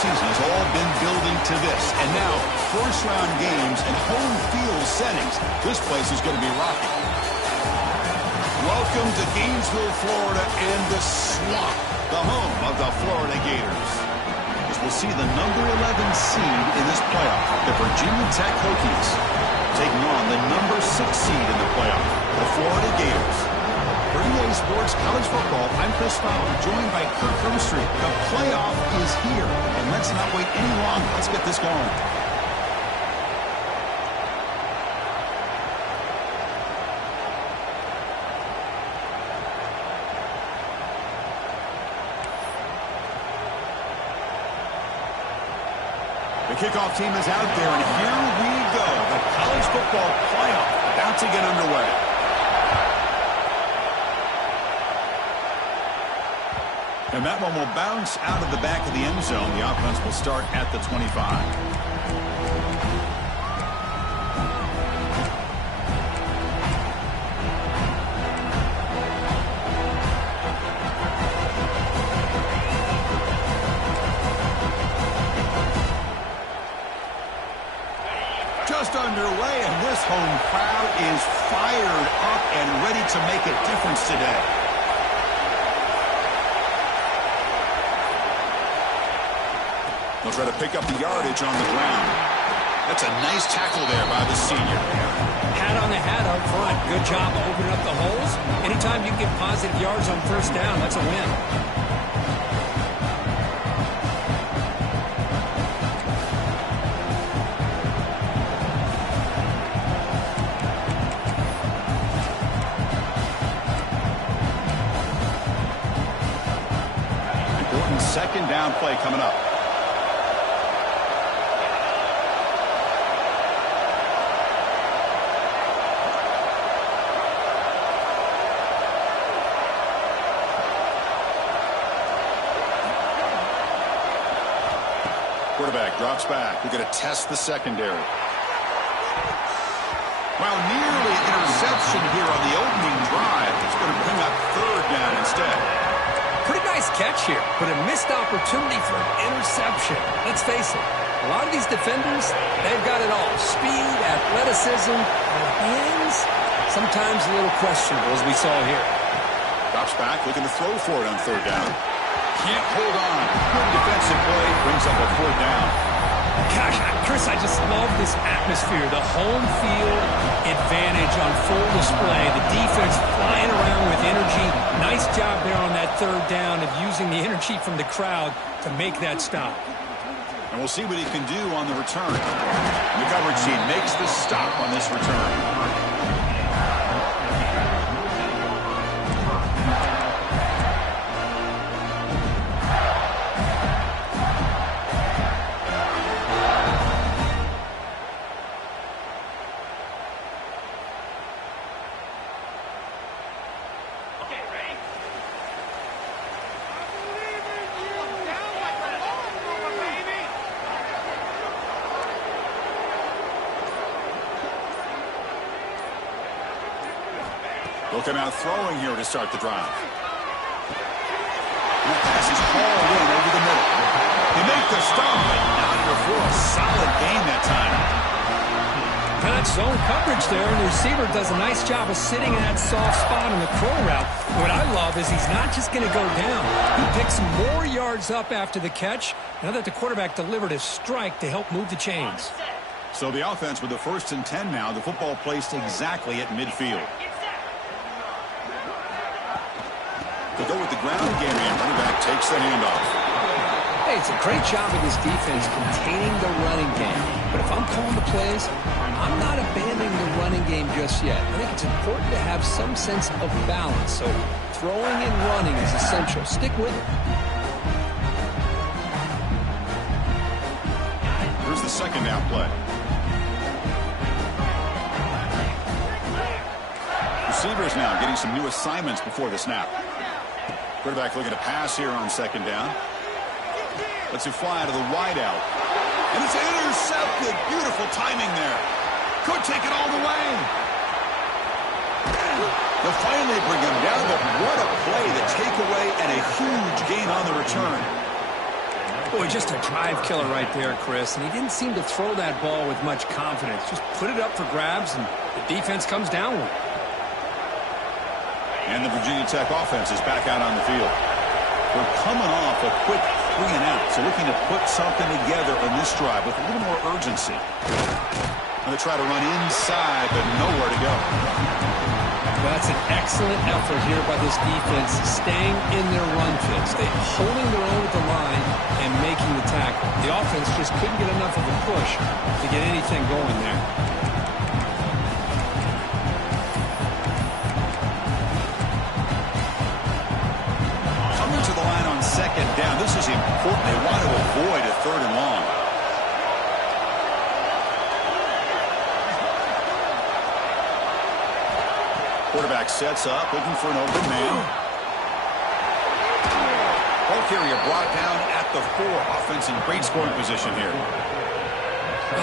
season has all been building to this. And now, first-round games and home field settings. This place is going to be rocking. Welcome to Gainesville, Florida, and the Swamp, the home of the Florida Gators. As we'll see the number 11 seed in this playoff, the Virginia Tech Hokies, taking on the number 6 seed in the playoff, the Florida Gators. For EA Sports College Football, I'm Chris Fowler, joined by Kirk Herbstreit. The playoff is here, and let's not wait any longer. Let's get this going. The kickoff team is out there, and here we go. The college football playoff about to get underway. And that one will bounce out of the back of the end zone. The offense will start at the 25. Just underway, and this home crowd is fired up and ready to make a difference today. They'll try to pick up the yardage on the ground. That's a nice tackle there by the senior. Hat on the hat up front. Good job opening up the holes. Anytime you get positive yards on first down, that's a win. Important second down play coming up. Quarterback drops back. We're going to test the secondary. Well, nearly an interception here on the opening drive. It's going to bring up third down instead. Pretty nice catch here, but a missed opportunity for an interception. Let's face it, a lot of these defenders, they've got it all. Speed, athleticism, and hands, sometimes a little questionable, as we saw here. Drops back, looking to throw for it on third down. Can't hold on. Good defensive play, brings up a fourth down. Gosh, Chris, I just love this atmosphere. The home field advantage on full display. The defense flying around with energy. Nice job there on that third down of using the energy from the crowd to make that stop. And we'll see what he can do on the return. The coverage team makes the stop on this return. Looking out throwing here to start the drive. That pass is hauled in over the middle. They make the stop, but not before a solid gain that time. That zone coverage there, and the receiver does a nice job of sitting in that soft spot on the crow route. What I love is he's not just going to go down. He picks more yards up after the catch, now that the quarterback delivered a strike to help move the chains. So the offense with the 1st and 10 now, the football placed exactly at midfield. To go with the ground game, and running back takes the handoff. Hey, it's a great job of this defense containing the running game. But if I'm calling the plays, I'm not abandoning the running game just yet. I think it's important to have some sense of balance. So throwing and running is essential. Stick with it. Here's the second down play. Receivers now getting some new assignments before the snap. Quarterback looking to pass here on second down. Lets it fly to the wideout. And it's intercepted. Beautiful timing there. Could take it all the way. They'll finally bring him down, but what a play. The takeaway and a huge gain on the return. Boy, just a drive killer right there, Chris. And he didn't seem to throw that ball with much confidence. Just put it up for grabs, and the defense comes down with it. And the Virginia Tech offense is back out on the field. We're coming off a quick 3 and out, so looking to put something together on this drive with a little more urgency. Going to try to run inside, but nowhere to go. That's an excellent effort here by this defense, staying in their run fits. They're holding their own at the line and making the tackle. The offense just couldn't get enough of a push to get anything going there. Coming to the line on second down. This is important. They want to avoid a 3rd and long. Quarterback sets up, looking for an open man. Ball carrier brought down at the 4. Offense in great scoring position here.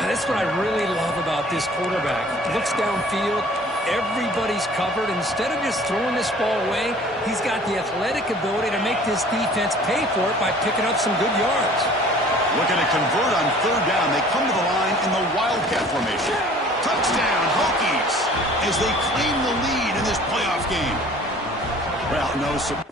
That's what I really love about this quarterback. Looks downfield, everybody's covered. Instead of just throwing this ball away, he's got the athletic ability to make this defense pay for it by picking up some good yards. Looking to convert on 3rd down. They come to the line in the Wildcat formation. Touchdown, Hokies, as they claim the lead in this playoff game. Well, no surprise.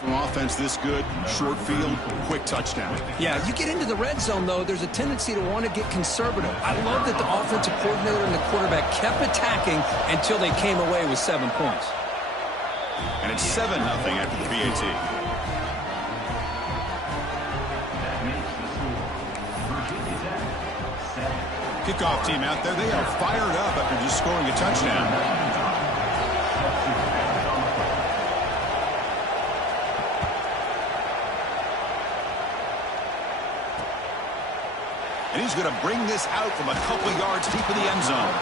From offense this good, short field, quick touchdown. Yeah, you get into the red zone, though, there's a tendency to want to get conservative. I love that the offensive coordinator and the quarterback kept attacking until they came away with 7 points. And it's 7-0 after the PAT. Kickoff team out there, they are fired up after just scoring a touchdown. And he's going to bring this out from a couple yards deep in the end zone.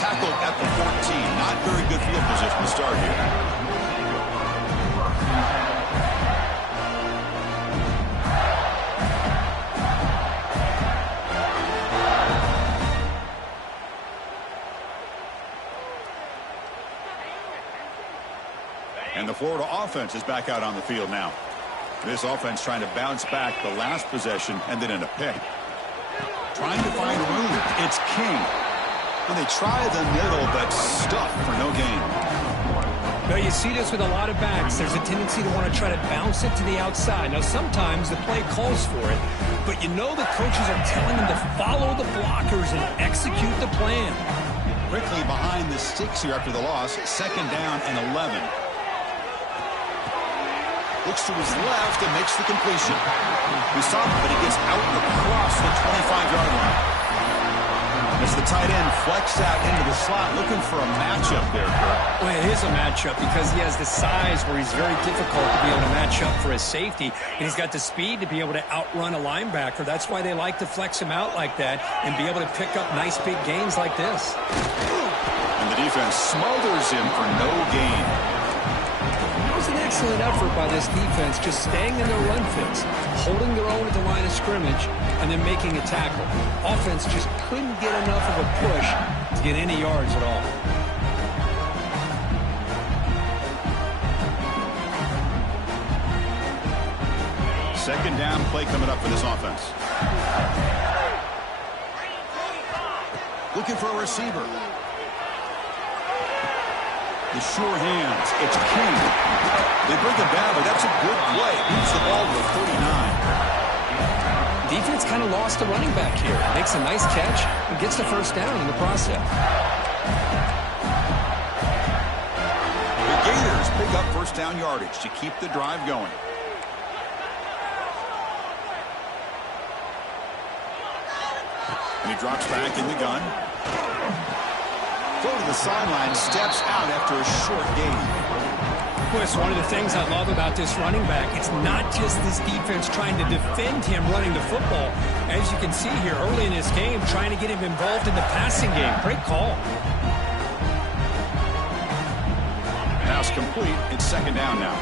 Tackled at the 14. Not very good field position to start here. And the Florida offense is back out on the field now. This offense trying to bounce back the last possession and then in a pick. Trying to find room. It's King. And they try the middle, but stuff for no gain. Well, you see this with a lot of backs. There's a tendency to want to try to bounce it to the outside. Now, sometimes the play calls for it, but you know the coaches are telling them to follow the blockers and execute the plan. Quickly behind the sticks here after the loss. 2nd down and 11. Looks to his left and makes the completion. We saw him, but he gets out across the 25-yard line. As the tight end flexed out into the slot, looking for a matchup there, Kurt. Well, it is a matchup because he has the size where he's very difficult to be able to match up for his safety, and he's got the speed to be able to outrun a linebacker. That's why they like to flex him out like that and be able to pick up nice big gains like this. And the defense smothers him for no gain. It was an excellent effort by this defense, just staying in their run fits, holding their own at the line of scrimmage, and then making a tackle. Offense just couldn't get enough of a push to get any yards at all. Second down play coming up for this offense. Looking for a receiver. The sure hands. It's King. They bring him down, but that's a good play. Moves the ball to the 39. Defense kind of lost the running back here. Makes a nice catch and gets the first down in the process. The Gators pick up first down yardage to keep the drive going. And he drops back in the gun. Throw to the sideline, steps out after a short gain. Well, it's one of the things I love about this running back. It's not just this defense trying to defend him running the football. As you can see here early in this game, trying to get him involved in the passing game. Great call. Pass complete. It's second down now.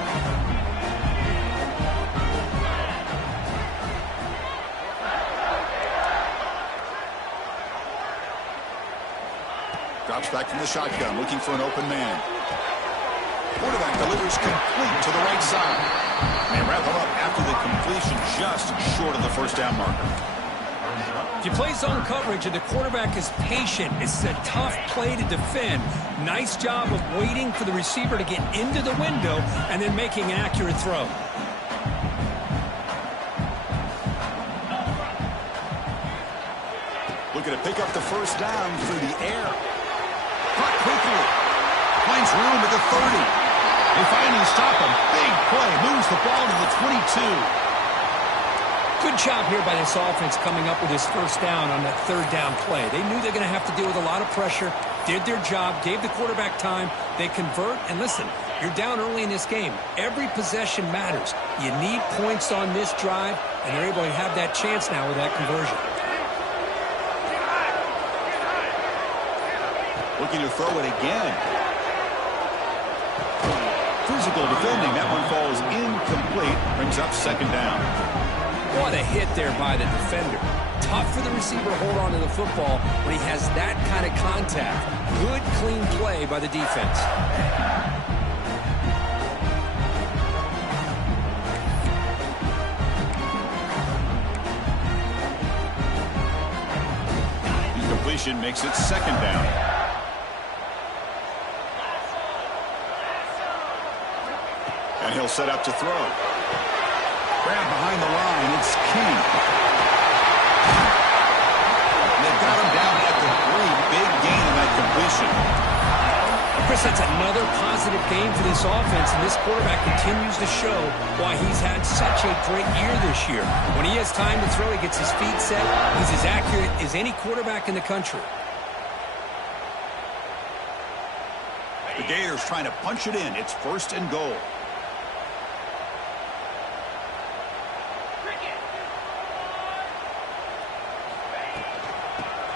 Drops back from the shotgun, looking for an open man. Quarterback delivers complete to the right side. They wrap him up after the completion, just short of the first down marker. If you play zone coverage and the quarterback is patient, it's a tough play to defend. Nice job of waiting for the receiver to get into the window and then making an accurate throw. Looking to pick up the first down through the air. Caught quickly. Finds room at the 30. They finally stop him. Big play. Moves the ball to the 22. Good job here by this offense coming up with his first down on that third down play. They knew they're going to have to deal with a lot of pressure, did their job, gave the quarterback time. They convert, and listen, you're down early in this game. Every possession matters. You need points on this drive, and they're able to have that chance now with that conversion. Looking to throw it again. Physical defending. That one falls incomplete. Brings up second down. What a hit there by the defender. Tough for the receiver to hold on to the football when he has that kind of contact. Good, clean play by the defense. Incompletion makes it second down. And he'll set up to throw. Grab behind the line. It's Key. They've got him down at the 3. Big gain in that completion. Chris, that's another positive game for this offense, and this quarterback continues to show why he's had such a great year this year. When he has time to throw, he gets his feet set. He's as accurate as any quarterback in the country. The Gators trying to punch it in. It's first and goal.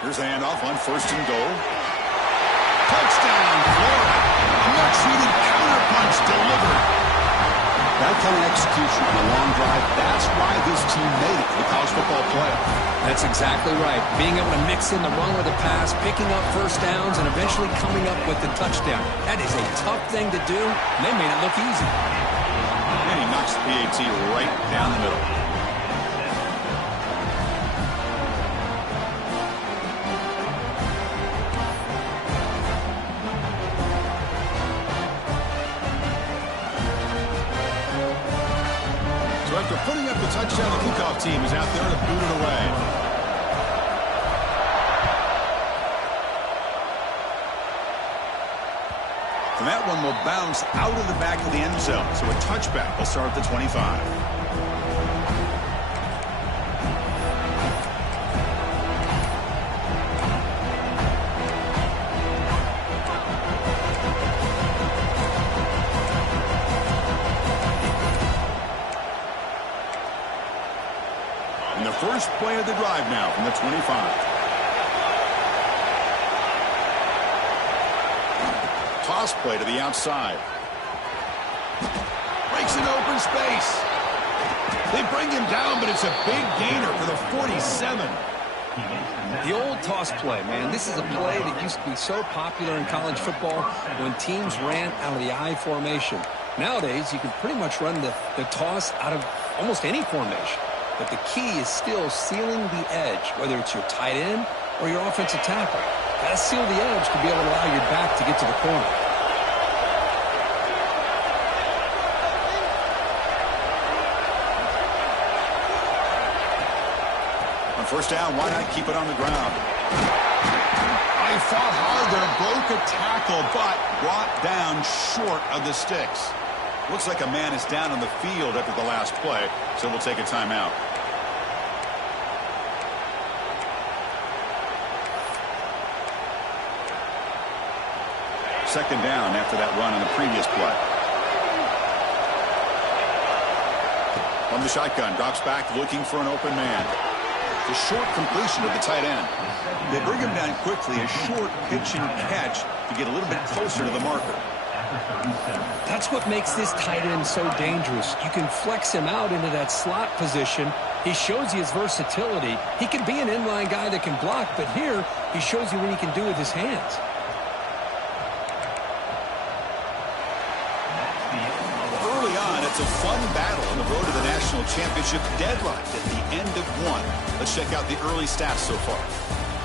Here's the handoff on first and goal. Touchdown, Florida. A much-needed counterpunch delivered. That kind of execution on a long drive, that's why this team made it to the college football playoff. That's exactly right. Being able to mix in the run with the pass, picking up first downs, and eventually coming up with the touchdown. That is a tough thing to do, and they made it look easy. And he knocks the PAT right down the middle. After putting up the touchdown, the kickoff team is out there to boot it away. And that one will bounce out of the back of the end zone. So a touchback will start at the 25. And the first play of the drive now from the 25. Toss play to the outside. Breaks into open space. They bring him down, but it's a big gainer for the 47. The old toss play, man. This is a play that used to be so popular in college football when teams ran out of the I formation. Nowadays, you can pretty much run the toss out of almost any formation. But the key is still sealing the edge, whether it's your tight end or your offensive tackle. Got to seal the edge to be able to allow your back to get to the corner. On first down, why not keep it on the ground? I fought hard there, broke a tackle, but brought down short of the sticks. Looks like a man is down on the field after the last play, so we'll take a timeout. second down after that run on the previous play. From the shotgun, drops back looking for an open man. It's a short completion to the tight end. They bring him down quickly, a short pitch and catch to get a little bit closer to the marker. That's what makes this tight end so dangerous. You can flex him out into that slot position. He shows you his versatility. He can be an inline guy that can block, but here he shows you what he can do with his hands. Early on, it's a fun battle on the road to the national championship, deadlocked at the end of one. Let's check out the early stats so far.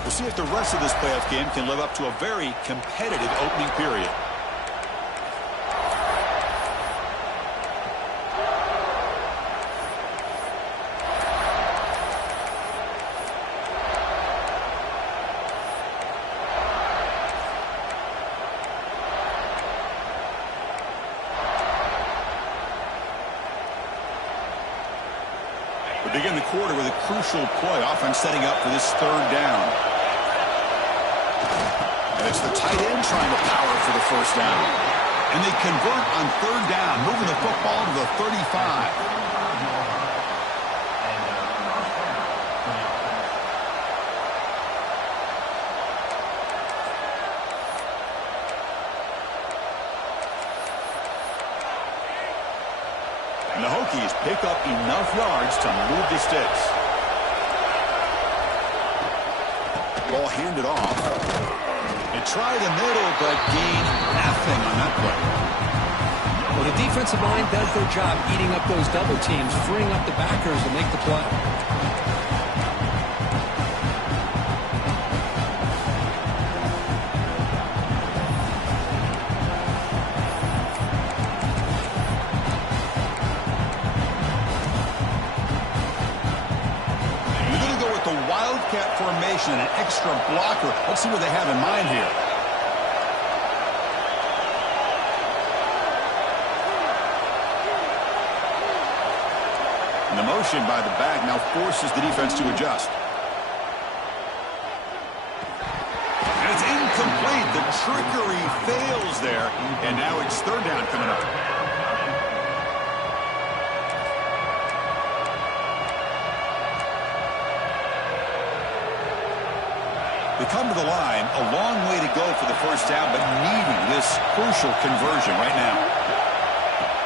We'll see if the rest of this playoff game can live up to a very competitive opening period. We begin the quarter with a crucial play. Offense setting up for this third down. And it's the tight end trying to power for the first down. And they convert on third down, moving the football to the 35. And the Hokies pick up enough yards to move the sticks. Ball handed off. They try the middle, but gain nothing on that play. Well, the defensive line does their job eating up those double teams, freeing up the backers to make the play. Wildcat formation and an extra blocker. Let's see what they have in mind here. And the motion by the back now forces the defense to adjust. And it's incomplete. The trickery fails there. And now it's third down coming up. They come to the line, a long way to go for the first down, but needing this crucial conversion right now.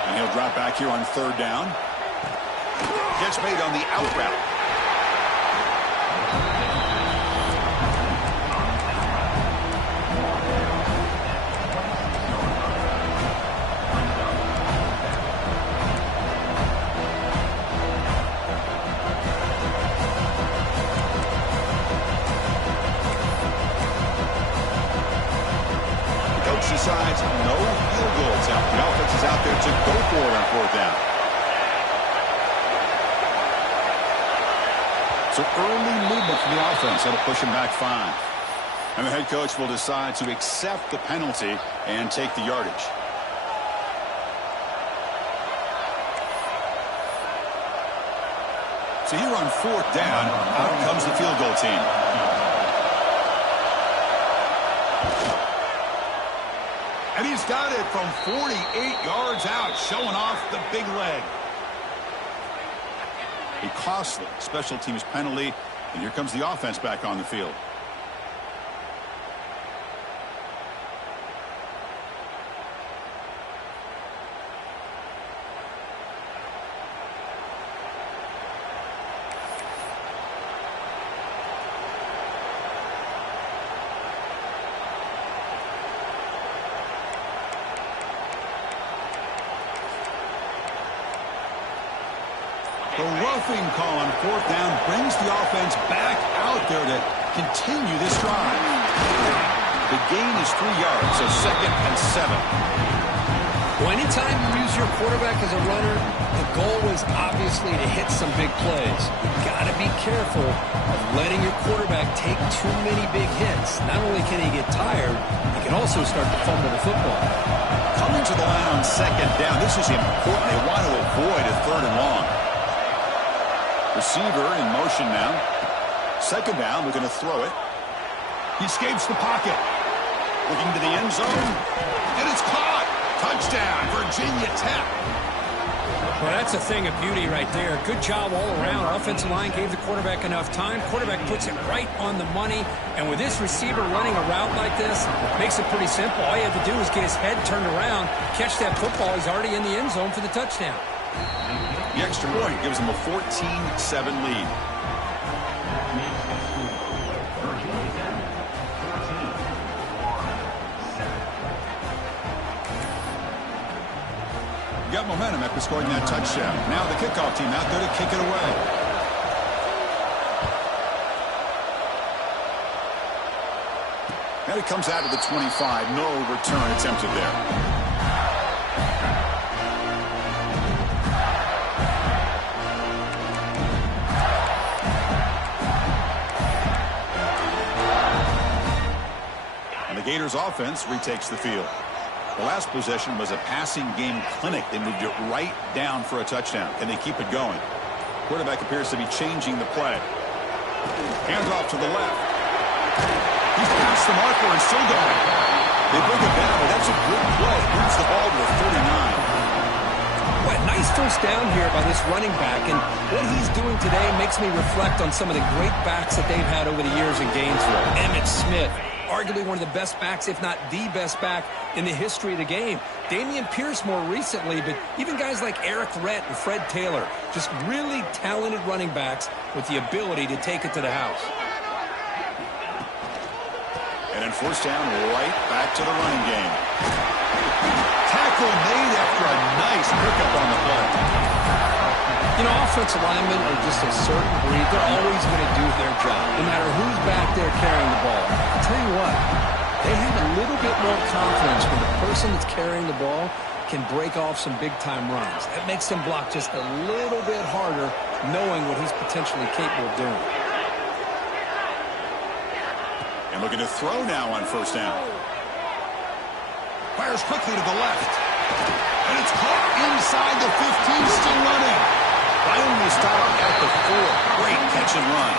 And he'll drop back here on third down. Gets made on the out route. Decides no field goals out. The offense is out there to go for it on fourth down. So early movement from the offense. That'll push him back 5. And the head coach will decide to accept the penalty and take the yardage. So here on fourth down, out comes the field goal team. And he's got it from 48 yards out, showing off the big leg. A costly special teams penalty, and here comes the offense back on the field. The roughing call on fourth down brings the offense back out there to continue this drive. The gain is 3 yards, so 2nd and 7. Well, anytime you use your quarterback as a runner, the goal is obviously to hit some big plays. You've got to be careful of letting your quarterback take too many big hits. Not only can he get tired, he can also start to fumble the football. Coming to the line on second down, this is important. They want to avoid a third and long. Receiver in motion now. Second down, we're going to throw it. He escapes the pocket. Looking to the end zone. And it's caught. Touchdown, Virginia Tech. Well, that's a thing of beauty right there. Good job all around. Offensive line gave the quarterback enough time. Quarterback puts it right on the money. And with this receiver running a route like this, makes it pretty simple. All you have to do is get his head turned around, catch that football. He's already in the end zone for the touchdown. The extra point gives them a 14-7 lead. Got momentum after scoring that touchdown. Now the kickoff team out there to kick it away. And it comes out of the 25. No return attempted there. And the Gators offense retakes the field. The last possession was a passing game clinic. They moved it right down for a touchdown. Can they keep it going? Quarterback appears to be changing the play. Hands off to the left. He's past the marker and still going. They bring it down, but that's a good play. Moves the ball to a 39. What a nice first down here by this running back. And what he's doing today makes me reflect on some of the great backs that they've had over the years in Gainesville. Emmitt Smith, arguably one of the best backs, if not the best back in the history of the game. Dameon Pierce more recently, but even guys like Eric Rhett and Fred Taylor, just really talented running backs with the ability to take it to the house. And then first down, right back to the running game. Tackle made after a nice pickup on the play. You know, offensive linemen are just a certain breed. They're always going to do their job, no matter who's back there carrying the ball. I'll tell you what, they have a little bit more confidence when the person that's carrying the ball can break off some big-time runs. That makes them block just a little bit harder, knowing what he's potentially capable of doing. And looking to throw now on first down. Fires quickly to the left. And it's caught inside the 15, still running. Finally stopped at the 4. Great catch and run.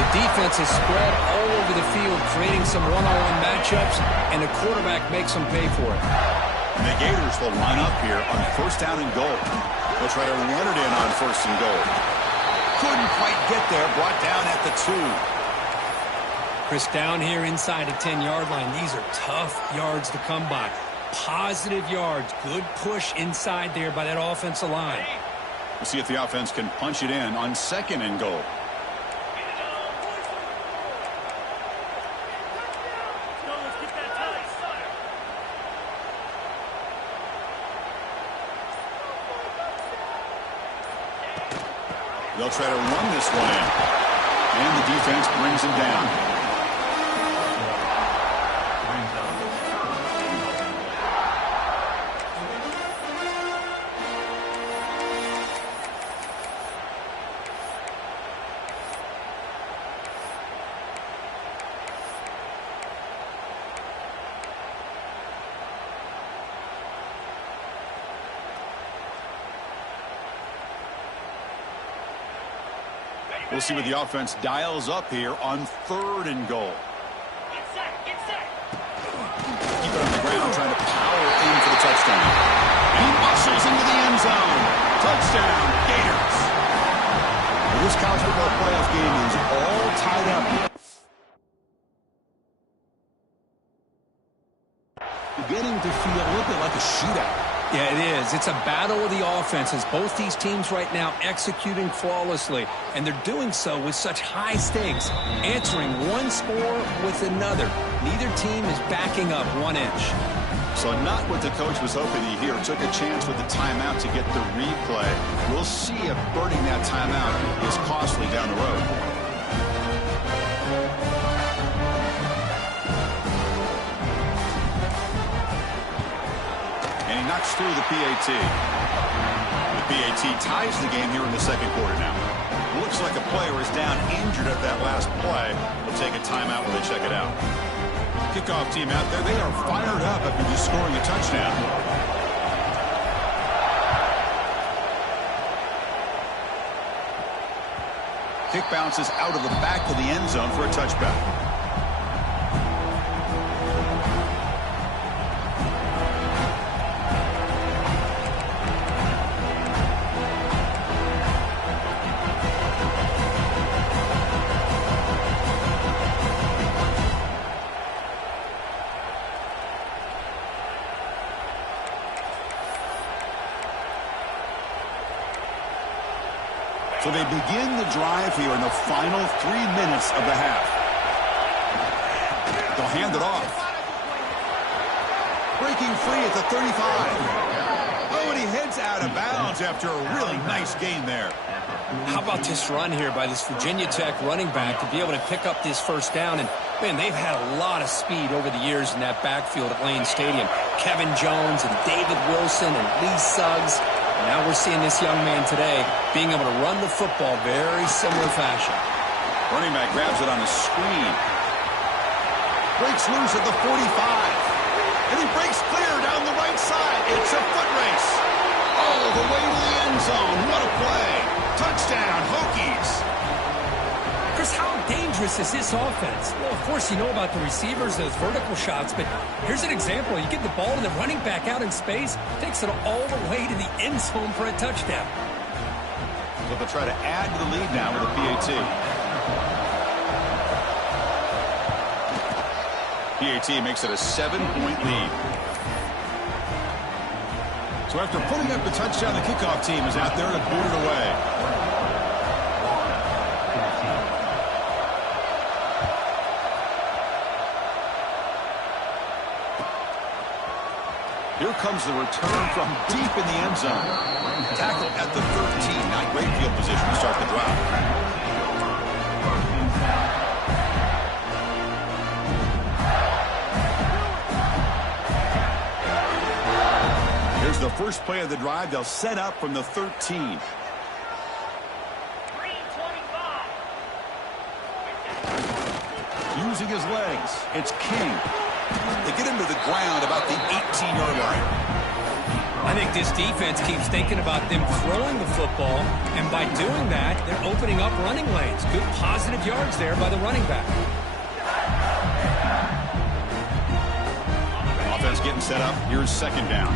The defense is spread all over the field, creating some one-on-one matchups, and the quarterback makes them pay for it. And the Gators will line up here on first down and goal. They'll try to run it in on first and goal. Couldn't quite get there, brought down at the 2. Chris, down here inside the 10-yard line, these are tough yards to come by. Positive yards, good push inside there by that offensive line. We'll see if the offense can punch it in on second and goal. They'll try to run this one in. And the defense brings him down. We'll see what the offense dials up here on third and goal. Get set. Keep it on the ground, trying to power in for the touchdown. And he muscles into the end zone. Touchdown, Gators. Well, this college football playoff game is all tied up. Beginning to feel a little bit like a shootout. Yeah, it is. It's a battle of the offenses. Both these teams right now executing flawlessly, and they're doing so with such high stakes, answering one score with another. Neither team is backing up 1 inch. So not what the coach was hoping to hear. Took a chance with the timeout to get the replay. We'll see if burning that timeout is costly down the road. And he knocks through the PAT. The PAT ties the game here in the second quarter now. Looks like a player is down injured at that last play. We'll take a timeout while they check it out. Kickoff team out there. They are fired up after just scoring a touchdown. Kick bounces out of the back of the end zone for a touchback. So they begin the drive here in the final 3 minutes of the half. They'll hand it off. Breaking free at the 35. Oh, and he heads out of bounds after a really nice gain there. How about this run here by this Virginia Tech running back to be able to pick up this first down? And, man, they've had a lot of speed over the years in that backfield at Lane Stadium. Kevin Jones and David Wilson and Lee Suggs. And now we're seeing this young man today being able to run the football very similar fashion. Running back grabs it on the screen. Breaks loose at the 45. And he breaks clear down the right side. It's a foot race. All the way to the end zone. What a play. Touchdown, Hokies. Chris, how dangerous is this offense? Well, of course, you know about the receivers, those vertical shots, but here's an example. You get the ball and the running back out in space, takes it all the way to the end zone for a touchdown. So they'll try to add to the lead now with a PAT. PAT makes it a 7-point lead. So after putting up the touchdown, the kickoff team is out there to boot it away. Here comes the return from deep in the end zone. Tackle at the 13. Not great field position to start the drive. Here's the first play of the drive. They'll set up from the 13. Using his legs, it's King. They get him to the ground about the 18-yard line. I think this defense keeps thinking about them throwing the football, and by doing that, they're opening up running lanes. Good positive yards there by the running back. Offense getting set up. Here's second down.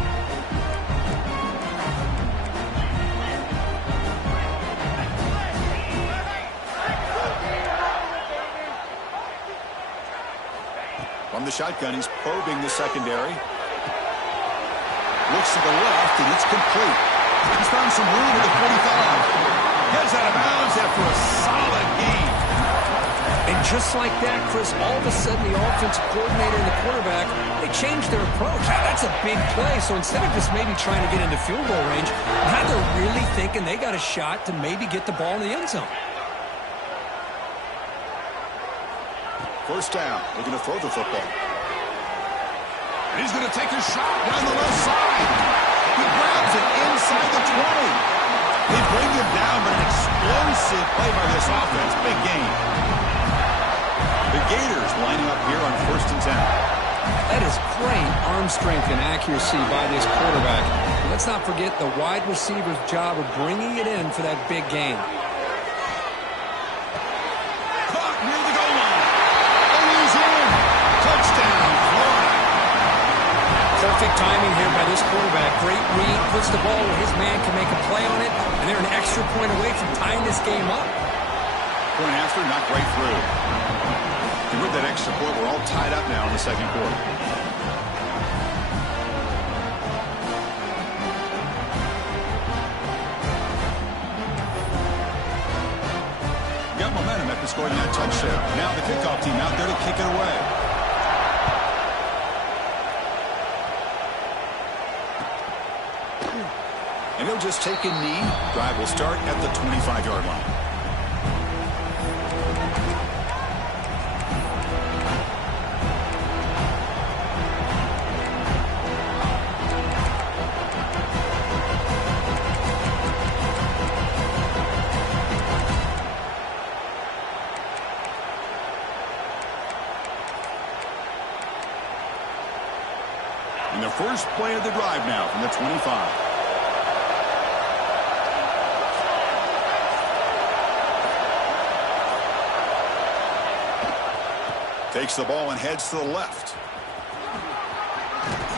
From the shotgun, he's probing the secondary. Looks to the left, and it's complete. He's found some room at the 45. Heads out of bounds after a solid gain. And just like that, Chris, all of a sudden the offensive coordinator and the quarterback, they changed their approach. That's a big play. So instead of just maybe trying to get into field goal range, now they're really thinking they got a shot to maybe get the ball in the end zone. First down, looking to throw the football. And he's going to take a shot down the left side. He grabs it inside the 20. They bring him down, but an explosive play by this offense. Big gain. The Gators lining up here on 1st and 10. That is great arm strength and accuracy by this quarterback. And let's not forget the wide receiver's job of bringing it in for that big gain. Perfect timing here by this quarterback. Great read, puts the ball where his man can make a play on it, and they're an extra point away from tying this game up. Point after, not right through. And with that extra point, we're all tied up now in the second quarter. Got momentum after scoring that touchdown. Now the kickoff team out there to kick it away. And he'll just take a knee. Drive will start at the 25-yard line. And the first play of the drive now from the 25. Takes the ball and heads to the left.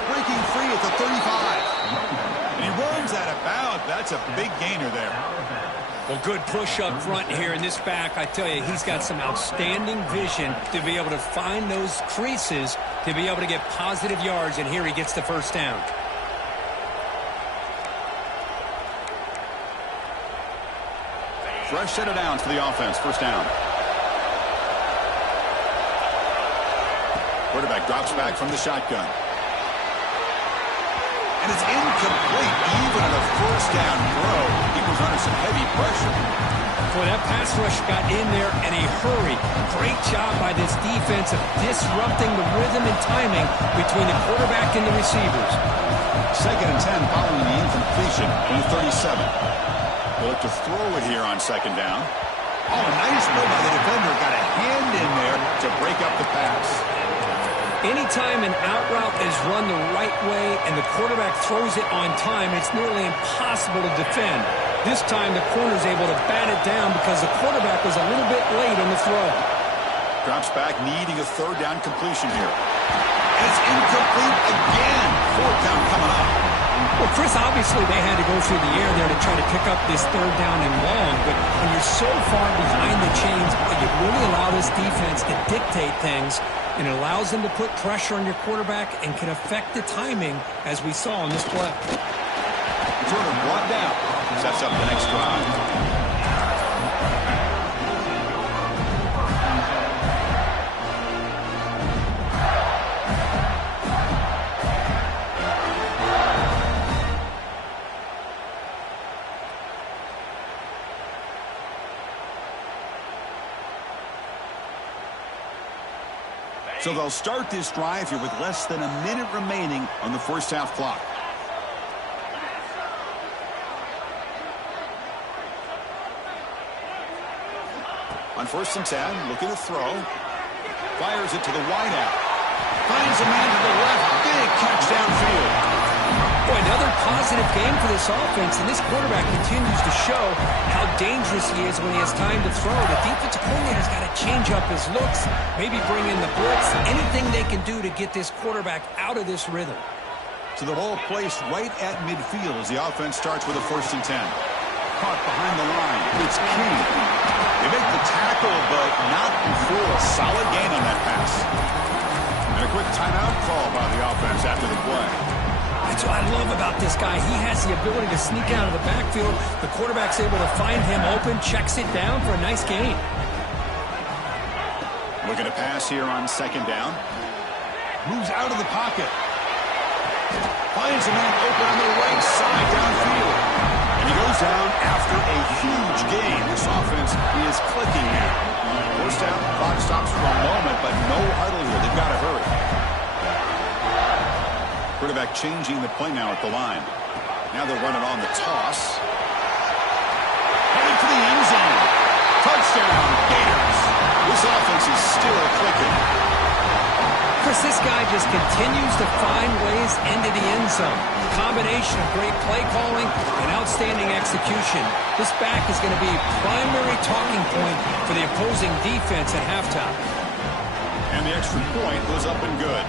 Breaking free at the 35. And he runs out of bounds. That's a big gainer there. Well, good push up front here in this back. I tell you, he's got some outstanding vision to be able to find those creases, to be able to get positive yards, and here he gets the first down. Fresh set of downs for the offense. First down. Quarterback drops back from the shotgun. And it's incomplete. Even on a first down throw, he was under some heavy pressure. Boy, that pass rush got in there in a hurry. Great job by this defense of disrupting the rhythm and timing between the quarterback and the receivers. 2nd and 10 following the incompletion from the 37. They'll look to throw it here on 2nd down. Oh, nice move by the defender. Got a hand in there to break up the pass. Anytime an out route is run the right way and the quarterback throws it on time, it's nearly impossible to defend. This time the corner's able to bat it down because the quarterback was a little bit late on the throw. Drops back, needing a 3rd down completion here. And it's incomplete again. 4th down coming up. Well, Chris, obviously they had to go through the air there to try to pick up this 3rd down and long, but when you're so far behind the chains, you really allow this defense to dictate things, and it allows them to put pressure on your quarterback and can affect the timing, as we saw in this play. Turner brought down. Sets up the next drive. So they'll start this drive here with less than a minute remaining on the first half clock. On 1st and 10, looking to throw. Fires it to the wideout. Finds a man to the left. Big catch downfield. Boy, another positive game for this offense, and this quarterback continues to show how dangerous he is when he has time to throw. The defensive coordinator's got to change up his looks, maybe bring in the blitz, anything they can do to get this quarterback out of this rhythm. So the ball placed right at midfield as the offense starts with a 1st and 10. Caught behind the line. It's King. They make the tackle, but not before a solid gain on that pass. And a quick timeout call by the offense after the play. That's what I love about this guy. He has the ability to sneak out of the backfield. The quarterback's able to find him open, checks it down for a nice gain. Looking to pass here on 2nd down. Moves out of the pocket. Finds a man open on the right side downfield. And he goes down after a huge gain. This offense is clicking now. First down, clock stops for a moment, but no huddle here. They've got to hurry. Quarterback changing the play now at the line. Now they're running on the toss. Heading for the end zone. Touchdown, Gators. This offense is still clicking. Chris, this guy just continues to find ways into the end zone. Combination of great play calling and outstanding execution. This back is going to be a primary talking point for the opposing defense at halftime. And the extra point was up and good.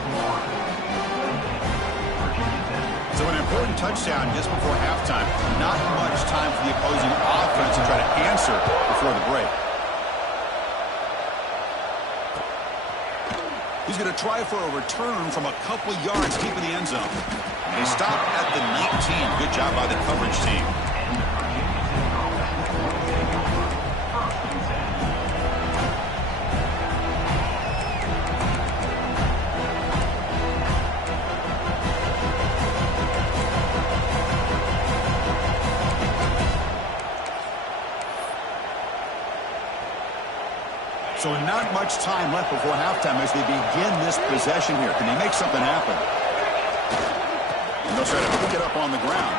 So an important touchdown just before halftime. Not much time for the opposing offense to try to answer before the break. He's going to try for a return from a couple yards deep in the end zone. They stop at the 19. Good job by the coverage team. So not much time left before halftime as they begin this possession here. Can they make something happen? And they'll try to pick it up on the ground.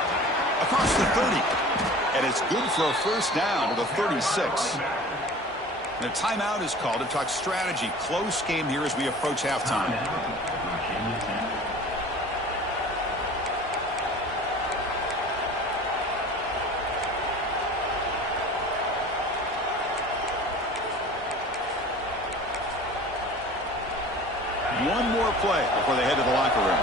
Across the 30. And it's good for a first down to the 36. And a timeout is called to talk strategy. Close game here as we approach halftime. One more play before they head to the locker room.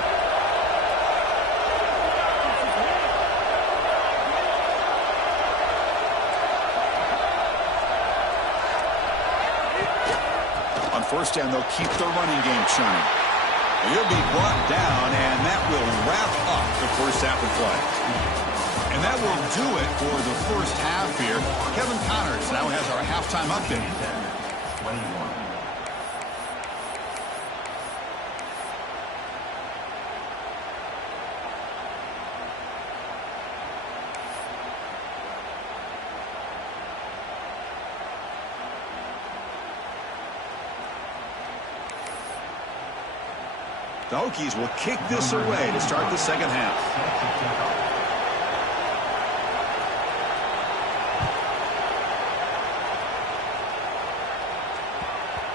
On first down, they'll keep their running game churning. He'll be brought down, and that will wrap up the first half of play. And that will do it for the first half here. Kevin Connors now has our halftime update. 21. The Hokies will kick this away to start the second half.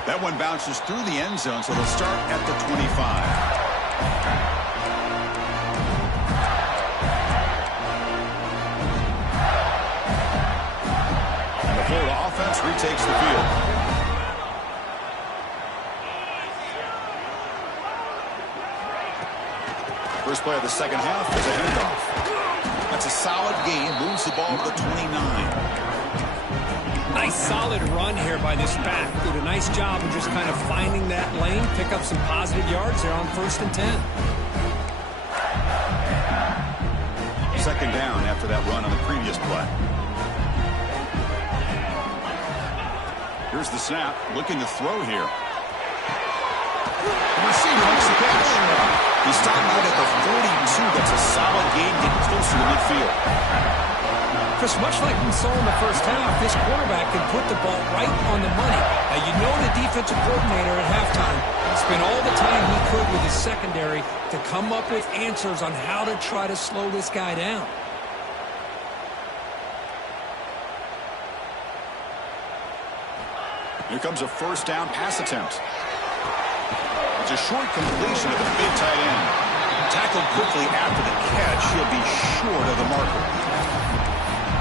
That one bounces through the end zone, so they'll start at the 25. And the Florida offense retakes the field. First play of the second half is a handoff. That's a solid gain. Moves the ball to the 29. Nice solid run here by this back. Did a nice job of just kind of finding that lane, pick up some positive yards there on 1st and 10. Second down after that run on the previous play. Here's the snap. Looking to throw here. The receiver makes the catch. He's stopped out at the 42. That's a solid gain, getting closer to midfield. Chris, much like we saw in the first half, this quarterback can put the ball right on the money. Now, you know the defensive coordinator at halftime spent all the time he could with his secondary to come up with answers on how to try to slow this guy down. Here comes a first down pass attempt. It's a short completion of the big tight end. Tackled quickly after the catch. He'll be short of the marker.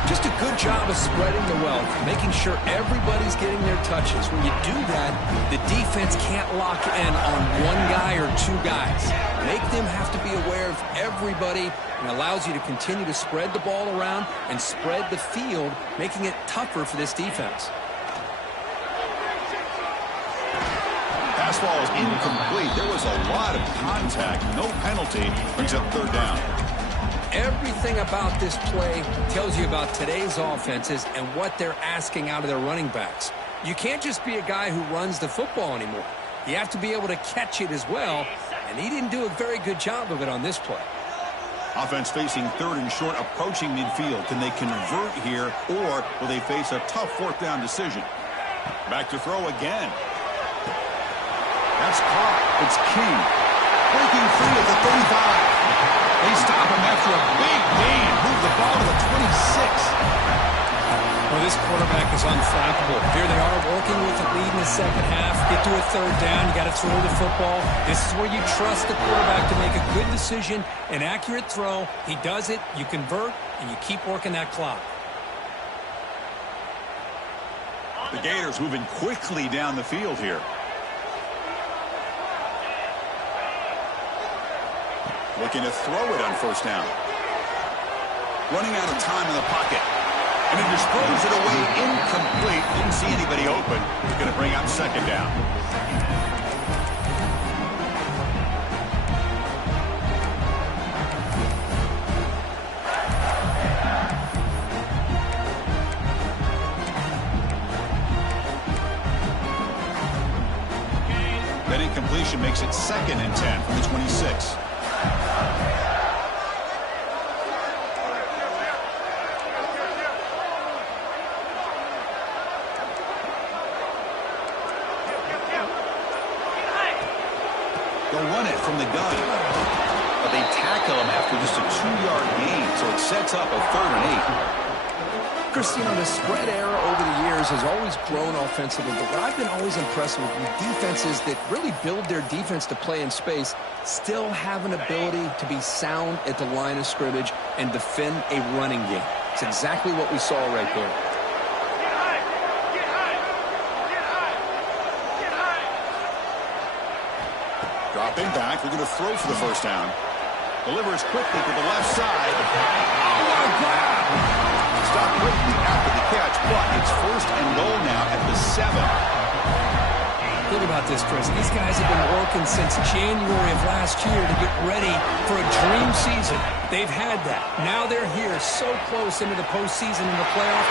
Just a good job of spreading the wealth, making sure everybody's getting their touches. When you do that, the defense can't lock in on one guy or two guys. Make them have to be aware of everybody, and allows you to continue to spread the ball around and spread the field, making it tougher for this defense. Pass ball is incomplete. There was a lot of contact. No penalty. Brings up third down. Everything about this play tells you about today's offenses and what they're asking out of their running backs. You can't just be a guy who runs the football anymore. You have to be able to catch it as well, and he didn't do a very good job of it on this play. Offense facing third and short, approaching midfield. Can they convert here, or will they face a tough fourth down decision? Back to throw again. That's caught. It's King. Breaking free at the 35. They stop him after a big gain. Move the ball to the 26. Well, this quarterback is unflappable. Here they are working with the lead in the second half. Get to a third down. You got to throw the football. This is where you trust the quarterback to make a good decision, an accurate throw. He does it. You convert, and you keep working that clock. The Gators moving quickly down the field here. Looking to throw it on first down. Running out of time in the pocket. And he just throws it away incomplete. Didn't see anybody open. He's going to bring out second down. That incompletion makes it 2nd and 10 from the 26. They'll run it from the gun. But they tackle him after just a 2-yard gain, so it sets up a 3rd and 8. Christine, the spread era over the years has always grown offensively, but what I've been always impressed with defenses that really build their defense to play in space still have an ability to be sound at the line of scrimmage and defend a running game. It's exactly what we saw right there. Dropping back, they're going to throw for the first down. Delivers quickly to the left side. Oh, what a grab! Stopped quickly after the catch, but it's 1st and goal now at the 7. Think about this, Chris. These guys have been working since January of last year to get ready for a dream season. They've had that. Now they're here so close into the postseason and the playoff.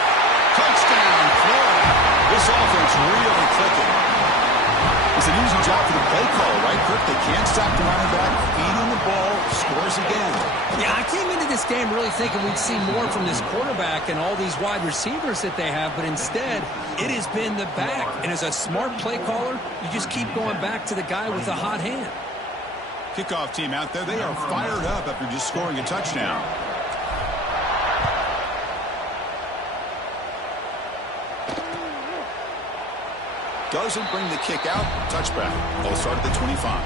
Touchdown, Florida. This offense really clicking. It's an easy job for the play caller, right, Kirk? They can't stop the running back, feeding the ball, scores again. Yeah, I came into this game really thinking we'd see more from this quarterback and all these wide receivers that they have, but instead, it has been the back. And as a smart play caller, you just keep going back to the guy with the hot hand. Kickoff team out there, they are fired up after just scoring a touchdown. Doesn't bring the kick out. Touchback. They'll start at the 25.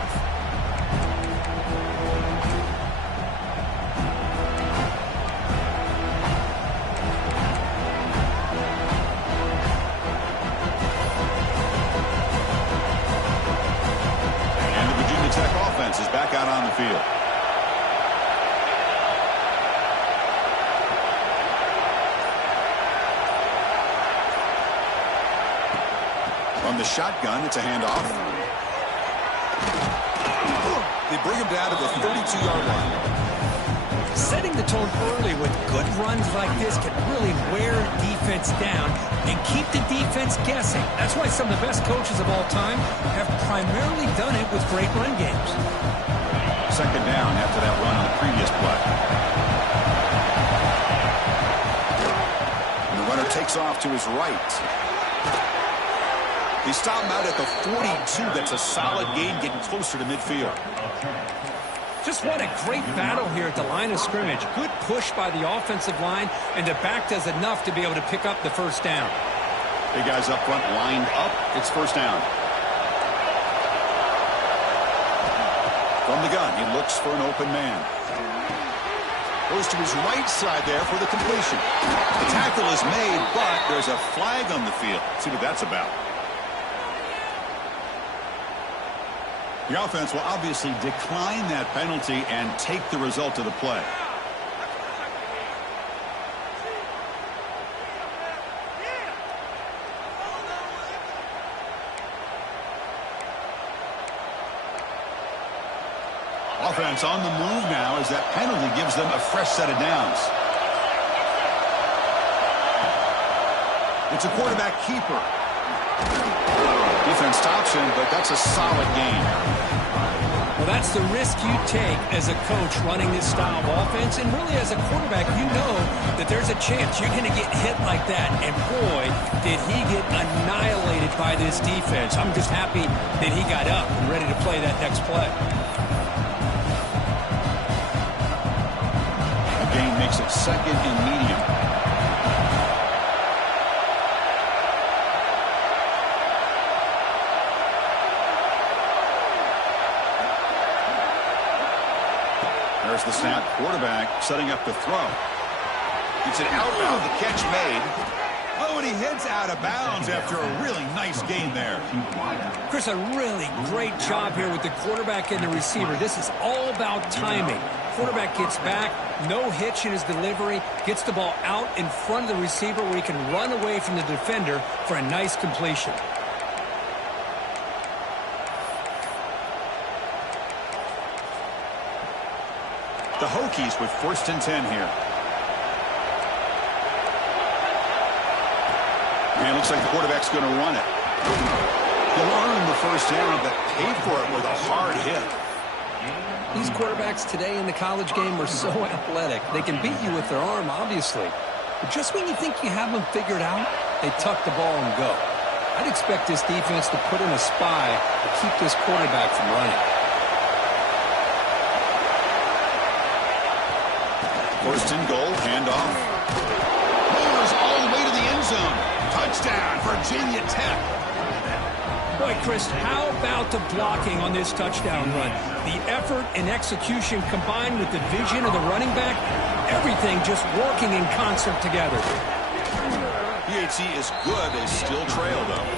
And the Virginia Tech offense is back out on the field. From the shotgun, it's a handoff. They bring him down to the 32-yard line. Setting the tone early with good runs like this can really wear defense down and keep the defense guessing. That's why some of the best coaches of all time have primarily done it with great run games. Second down after that run on the previous play. And the runner takes off to his right. They stop him out at the 42. That's a solid gain, getting closer to midfield. Just what a great battle here at the line of scrimmage. Good push by the offensive line, and the back does enough to be able to pick up the first down. Big guys up front lined up. It's first down. From the gun, he looks for an open man. Goes to his right side there for the completion. The tackle is made, but there's a flag on the field. Let's see what that's about. The offense will obviously decline that penalty and take the result of the play. Offense on the move now as that penalty gives them a fresh set of downs. It's a quarterback keeper. Defense stops him, but that's a solid gain. Well, that's the risk you take as a coach running this style of offense. And really, as a quarterback, you know that there's a chance you're going to get hit like that. And boy, did he get annihilated by this defense. I'm just happy that he got up and ready to play that next play. The gain makes it second and medium. There's the snap. Quarterback setting up the throw. It's an outbound. The catch made. Oh, and he heads out of bounds after a really nice gain there. Chris, a really great job here with the quarterback and the receiver. This is all about timing. Quarterback gets back, no hitch in his delivery, gets the ball out in front of the receiver where he can run away from the defender for a nice completion. The Hokies with first and 10 here. And it looks like the quarterback's going to run it. He'll earn the first down, but pay for it with a hard hit. These quarterbacks today in the college game are so athletic. They can beat you with their arm, obviously. But just when you think you have them figured out, they tuck the ball and go. I'd expect this defense to put in a spy to keep this quarterback from running. First and goal, handoff. Moves all the way to the end zone. Touchdown, Virginia Tech. Boy, Chris, how about the blocking on this touchdown run? The effort and execution combined with the vision of the running back, everything just working in concert together. PAT is good. They still trail, though.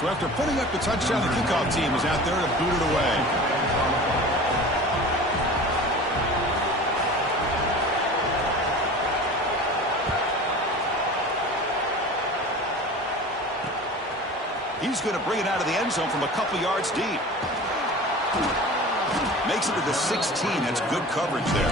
So after putting up the touchdown, the kickoff team is out there to boot it away. He's going to bring it out of the end zone from a couple yards deep. Makes it to the 16. That's good coverage there.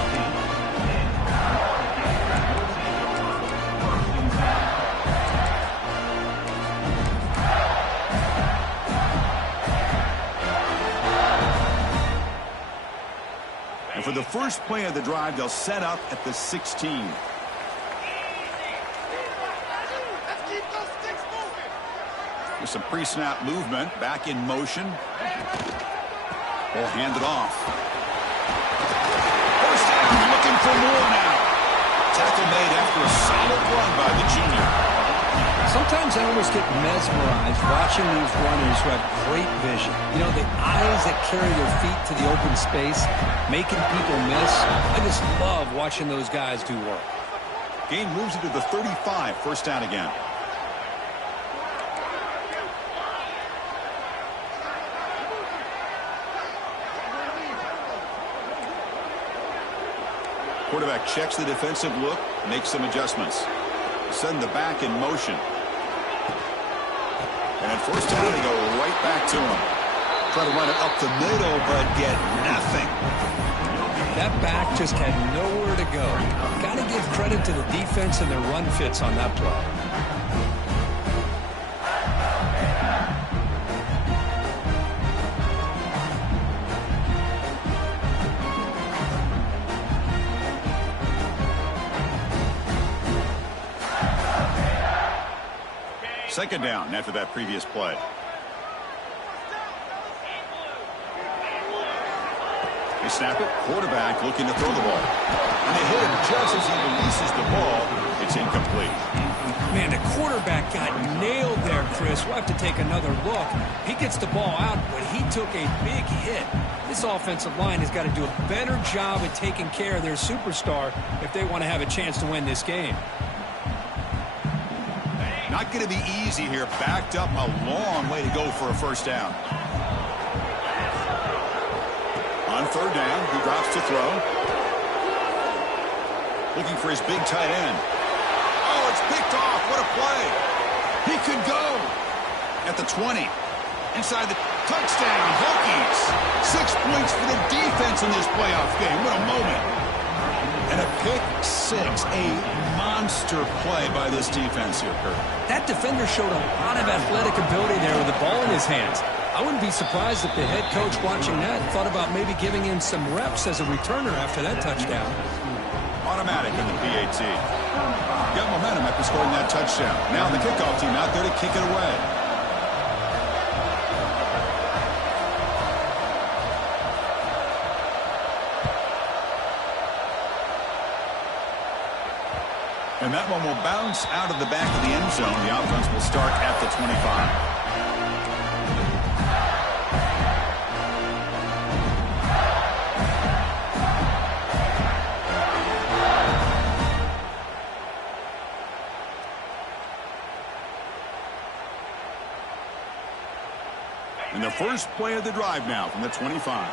And for the first play of the drive, they'll set up at the 16. With some pre-snap movement, back in motion. Ball handed off. First down, looking for more now. Tackle made after a solid run by the junior. Sometimes I almost get mesmerized watching these runners who have great vision. You know, the eyes that carry their feet to the open space, making people miss. I just love watching those guys do work. Gain moves it to the 35, first down again. Quarterback checks the defensive look, makes some adjustments. Send the back in motion. And first down, they go right back to him. Try to run it up the middle, but get nothing. That back just had nowhere to go. Got to give credit to the defense and their run fits on that play. Second down after that previous play. They snap it. Quarterback looking to throw the ball. And they hit him just as he releases the ball. It's incomplete. Man, the quarterback got nailed there, Chris. We'll have to take another look. He gets the ball out, but he took a big hit. This offensive line has got to do a better job at taking care of their superstar if they want to have a chance to win this game. Not going to be easy here. Backed up a long way to go for a first down. On third down, he drops to throw. Looking for his big tight end. Oh, it's picked off. What a play. He could go at the 20. Inside the touchdown. Hokies. 6 points for the defense in this playoff game. What a moment. And a pick six, a monster play by this defense here, Kurt. That defender showed a lot of athletic ability there with the ball in his hands. I wouldn't be surprised if the head coach watching that thought about maybe giving him some reps as a returner after that touchdown. Automatic in the PAT. Got momentum after scoring that touchdown. Now the kickoff team out there to kick it away. And that one will bounce out of the back of the end zone. The offense will start at the 25. And the first play of the drive now from the 25.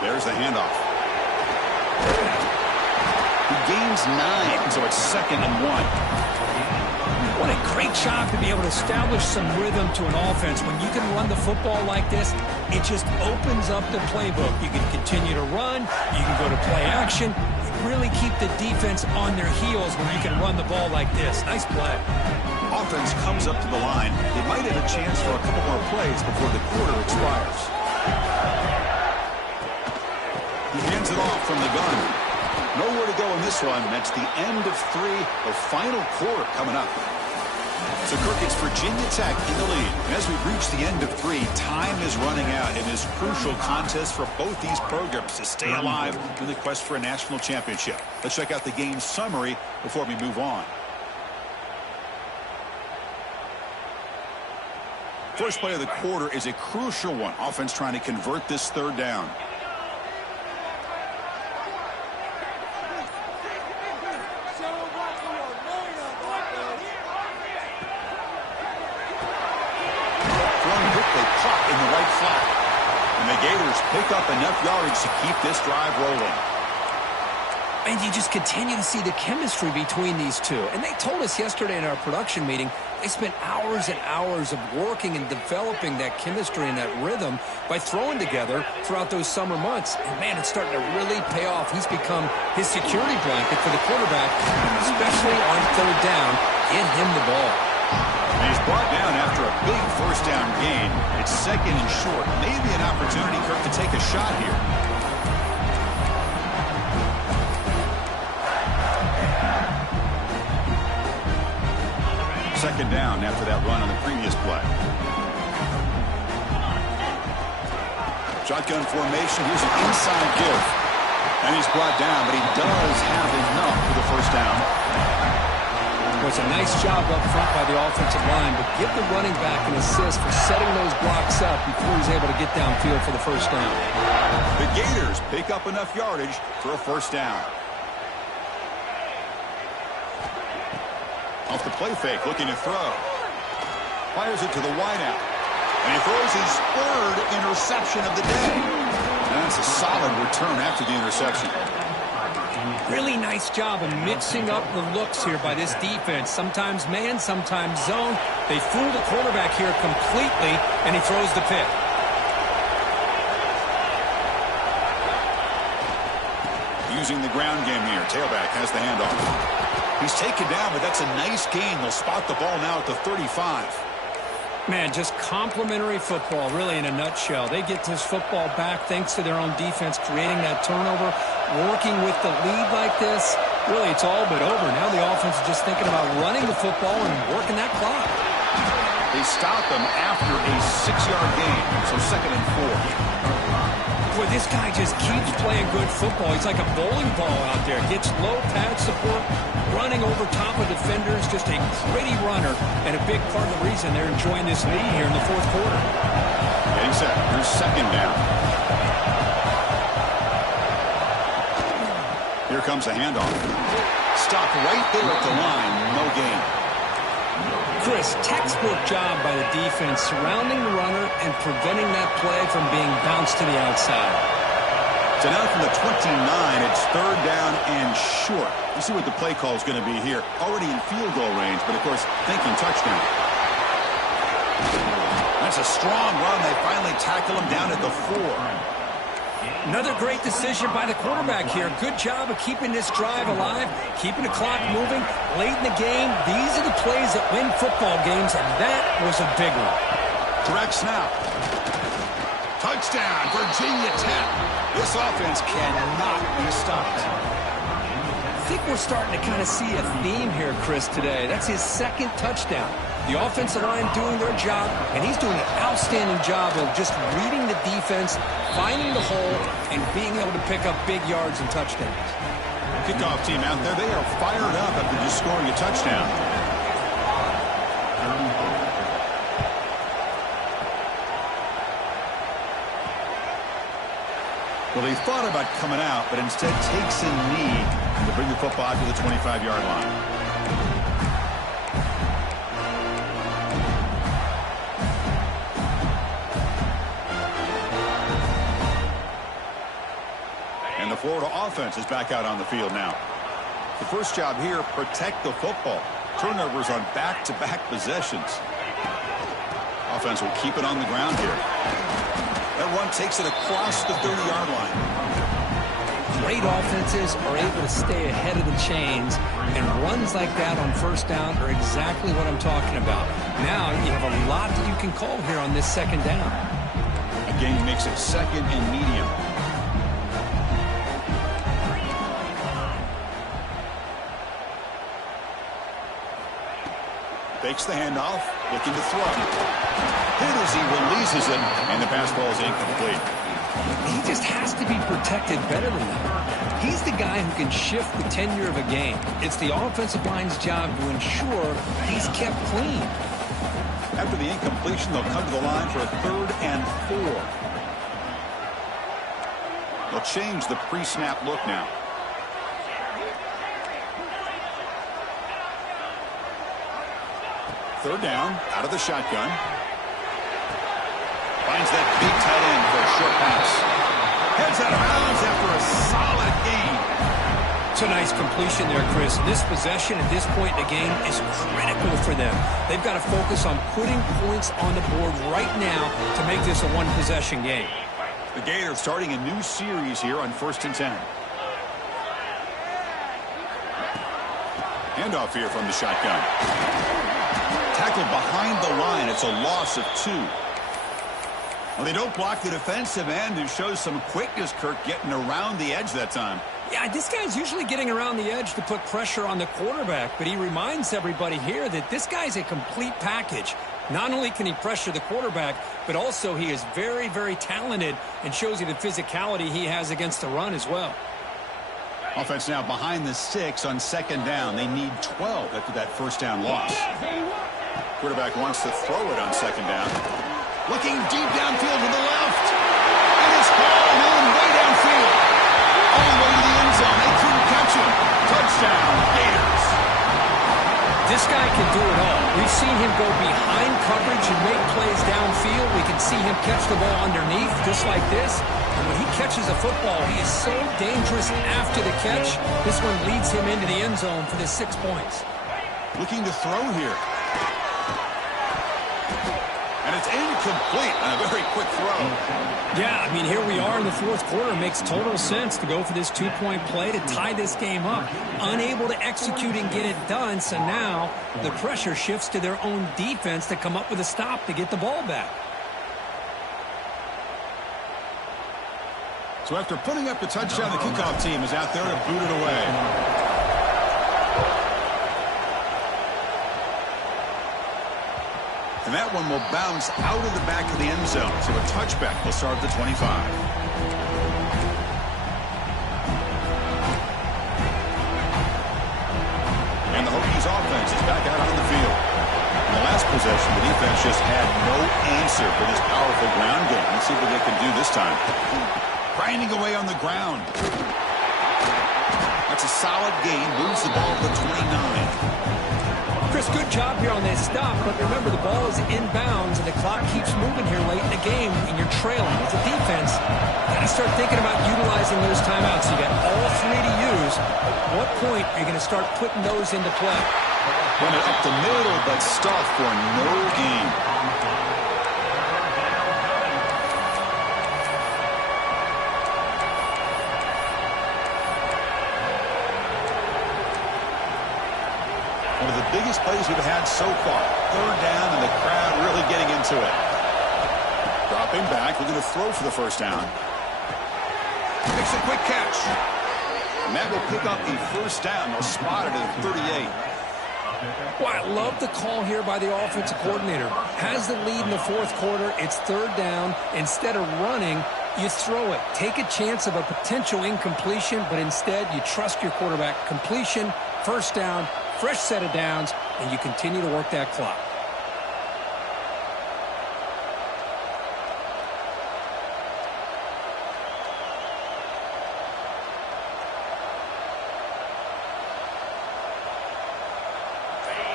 There's the handoff. He gains 9, so it's 2nd and 1. What a great job to be able to establish some rhythm to an offense. When you can run the football like this, it just opens up the playbook. You can continue to run. You can go to play action. You really keep the defense on their heels when you can run the ball like this. Nice play. Offense comes up to the line. They might have a chance for a couple more plays before the quarter expires. He hands it off from the gun. Nowhere to go in this one. That's the end of 3, the final quarter coming up. So, Kirk, it's Virginia Tech in the lead. And as we've reached the end of 3, time is running out in this crucial contest for both these programs to stay alive in the quest for a national championship. Let's check out the game summary before we move on. First play of the quarter is a crucial one. Offense trying to convert this third down. And the Gators pick up enough yards to keep this drive rolling. And you just continue to see the chemistry between these two. And they told us yesterday in our production meeting, they spent hours and hours of working and developing that chemistry and that rhythm by throwing together throughout those summer months. And, man, it's starting to really pay off. He's become his security blanket for the quarterback, especially on third down. Get him the ball. And he's brought down after a big first down gain. It's second and short. Maybe an opportunity, Kirk, to take a shot here. Second down after that run on the previous play. Shotgun formation. Here's an inside give. And he's brought down, but he does have enough for the first down. Well, it's a nice job up front by the offensive line, but give the running back an assist for setting those blocks up before he's able to get downfield for the first down. The Gators pick up enough yardage for a first down. Off the play fake, looking to throw. Fires it to the wideout. And he throws his third interception of the day. And that's a solid return after the interception. Really nice job of mixing up the looks here by this defense. Sometimes man, sometimes zone. They fool the quarterback here completely, and he throws the pick. Using the ground game here. Tailback has the handoff. He's taken down, but that's a nice gain. They'll spot the ball now at the 35. Man, just complimentary football, really, in a nutshell. They get this football back thanks to their own defense, creating that turnover, working with the lead like this. Really, it's all but over. Now the offense is just thinking about running the football and working that clock. They stop them after a 6-yard gain, so second and 4. Boy, this guy just keeps playing good football. He's like a bowling ball out there. Gets low pad support, running over top of defenders. Just a gritty runner, and a big part of the reason they're enjoying this lead here in the fourth quarter. Getting set. Here's second down. Here comes the handoff. Stopped right there at the line. No gain. Chris, textbook job by the defense surrounding the runner and preventing that play from being bounced to the outside. So now from the 29, it's third down and short. You see what the play call is going to be here. Already in field goal range, but of course thinking touchdown. That's a strong run. They finally tackle him down at the 4. Another great decision by the quarterback here. Good job of keeping this drive alive, keeping the clock moving. Late in the game, these are the plays that win football games, and that was a big one. Direct snap. Touchdown, Virginia Tech. This offense cannot be stopped. I think we're starting to kind of see a theme here, Chris, today. That's his second touchdown. The offensive line doing their job, and he's doing an outstanding job of just reading the defense, finding the hole, and being able to pick up big yards and touchdowns. Kickoff team out there, they are fired up after just scoring a touchdown. Well, he thought about coming out, but instead takes a knee to bring the football out to the 25-yard line. And the Florida offense is back out on the field now. The first job here, protect the football. Turnovers on back-to-back possessions. Offense will keep it on the ground here. That run takes it across the 30-yard line. Great offenses are able to stay ahead of the chains, and runs like that on first down are exactly what I'm talking about. Now you have a lot that you can call here on this second down. Again, he makes it second and medium. Fakes the handoff, looking to throw. Hit as he releases it, and the pass ball is incomplete. He just has to be protected better than that. He's the guy who can shift the tenure of a game. It's the offensive line's job to ensure he's kept clean. After the incompletion, they'll come to the line for a third and 4. They'll change the pre-snap look now. Third down, out of the shotgun. Finds that big tight end for a short pass. Heads out of bounds after a solid gain. Such a nice completion there, Chris. This possession at this point in the game is critical for them. They've got to focus on putting points on the board right now to make this a one-possession game. The Gators starting a new series here on 1st and 10. Handoff here from the shotgun. Tackled behind the line. It's a loss of 2. Well, they don't block the defensive end, who shows some quickness, Kirk, getting around the edge that time. Yeah, this guy's usually getting around the edge to put pressure on the quarterback, but he reminds everybody here that this guy's a complete package. Not only can he pressure the quarterback, but also he is very, very talented and shows you the physicality he has against the run as well. Offense now behind the 6 on 2nd down. They need 12 after that 1st down loss. Quarterback wants to throw it on 2nd down. Looking deep downfield to the left. And it's hauled in way downfield. All the way to the end zone. They couldn't catch him. Touchdown, Gators. This guy can do it all. We've seen him go behind coverage and make plays downfield. We can see him catch the ball underneath just like this. And when he catches a football, he is so dangerous after the catch. This one leads him into the end zone for the 6 points. Looking to throw here. And it's incomplete on a very quick throw. Yeah, I mean, here we are in the 4th quarter. It makes total sense to go for this 2-point play to tie this game up. Unable to execute and get it done, so now the pressure shifts to their own defense to come up with a stop to get the ball back. So after putting up the touchdown, the kickoff team is out there to boot it away. And that one will bounce out of the back of the end zone. So a touchback will start at the 25. And the Hokies offense is back out on the field. In the last possession, the defense just had no answer for this powerful ground game. Let's see what they can do this time. Grinding away on the ground. That's a solid gain. Moves the ball to the 29. Chris, good job here on that stop, but remember the ball is inbounds and the clock keeps moving here late in the game and you're trailing. As a defense, you got to start thinking about utilizing those timeouts. You got all 3 to use. At what point are you going to start putting those into play? Run it up the middle, but stuff for no gain. One of the biggest plays we've had so far. 3rd down, and the crowd really getting into it. Dropping back, looking to throw for the 1st down. Makes a quick catch. And that will pick up the 1st down. They'll spot it at 38. Well, I love the call here by the offensive coordinator. Has the lead in the 4th quarter. It's 3rd down. Instead of running, you throw it. Take a chance of a potential incompletion, but instead you trust your quarterback. Completion, 1st down, fresh set of downs, and you continue to work that clock.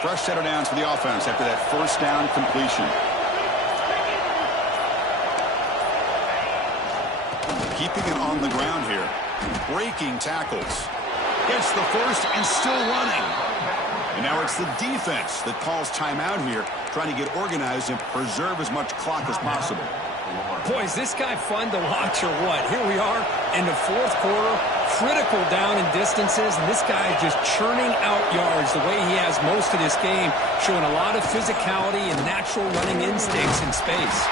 Fresh set of downs for the offense after that 1st down completion. Keeping it on the ground here. Breaking tackles. Gets the 1st and still running. And now it's the defense that calls timeout here, trying to get organized and preserve as much clock as possible. Boy, is this guy fun to watch or what? Here we are in the 4th quarter, critical down and distances, and this guy is just churning out yards the way he has most of this game, showing a lot of physicality and natural running instincts in space.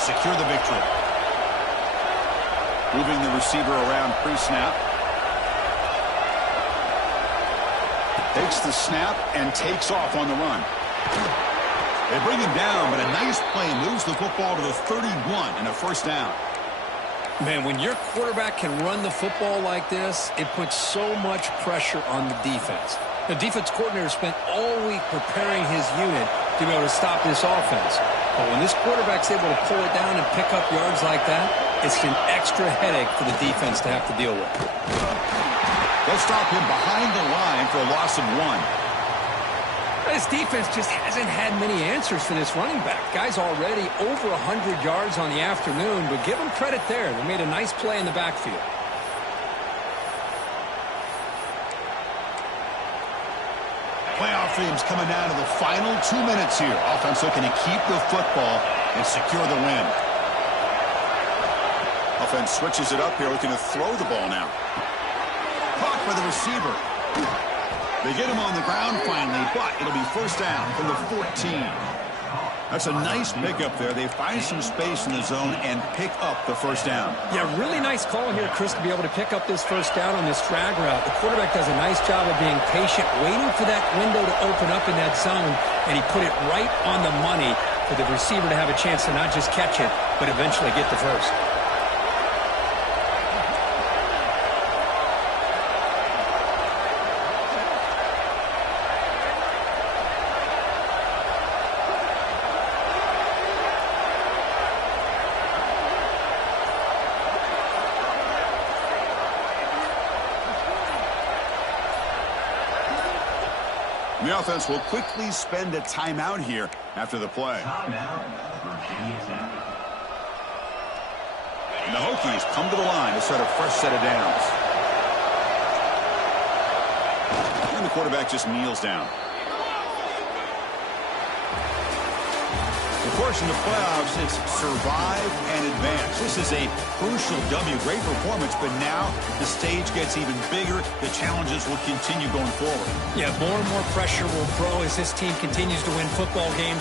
Secure the victory. Moving the receiver around pre-snap. Takes the snap and takes off on the run. They bring him down, but a nice play moves the football to the 31 and a 1st down. Man, when your quarterback can run the football like this, it puts so much pressure on the defense. The defense coordinator spent all week preparing his unit to be able to stop this offense. But when this quarterback's able to pull it down and pick up yards like that, it's an extra headache for the defense to have to deal with. They'll stop him behind the line for a loss of 1. This defense just hasn't had many answers for this running back. Guy's already over 100 yards on the afternoon, but give him credit there. They made a nice play in the backfield. Playoff dreams coming down to the final 2 minutes here. Offense looking to keep the football and secure the win. Offense switches it up here, looking to throw the ball now. Caught by the receiver. They get him on the ground finally, but it'll be first down from the 14. That's a nice pickup there. They find some space in the zone and pick up the first down. Yeah, really nice call here, Chris, to be able to pick up this first down on this drag route. The quarterback does a nice job of being patient, waiting for that window to open up in that zone, and he put it right on the money for the receiver to have a chance to not just catch it, but eventually get the first. The offense will quickly spend a timeout here after the play. And the Hokies come to the line to start a fresh set of downs. And the quarterback just kneels down. Of course, in the playoffs, it's survive and advance. This is a crucial W. Great performance, but now the stage gets even bigger. The challenges will continue going forward. Yeah, more and more pressure will grow as this team continues to win football games.